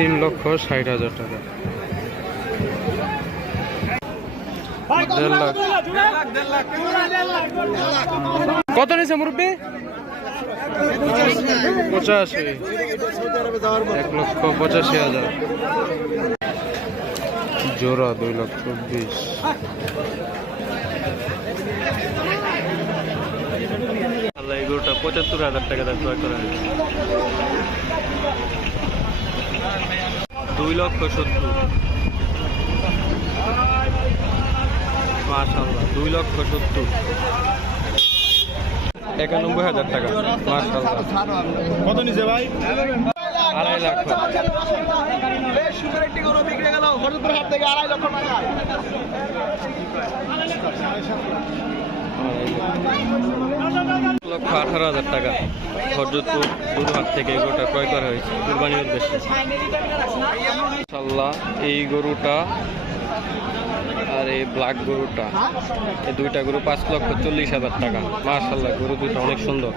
3,60,000 টাকা। 1.5 লাখ। কত নিছে মুরব্বী? 85। 1,85,000 জোড়া। 2,20,000। এই গরুটা 75,000 টাকা দাম ক্রয় করা হয়েছে। 2,70,000। মাশাআল্লাহ 2,70,000। 91,000 টাকা। মাশাআল্লাহ। কত নিছে ভাই? 2.5 লাখ। বেশ সুন্দর একটি গরু বিক্রি গেল হরদপুর হাট থেকে 2.5 লক্ষ টাকা। 1,18,000 টাকা হরদপুর গরুহাট থেকে এই গরুটা ক্রয় করা হয়েছে কুরবানির উদ্দেশ্যে। মাশাআল্লাহ এই গরুটা আর এই ব্ল্যাক গরুটা, এই দুইটা গরু 5,40,000 টাকা। মাশাআল্লাহ গরু দুইটা অনেক সুন্দর।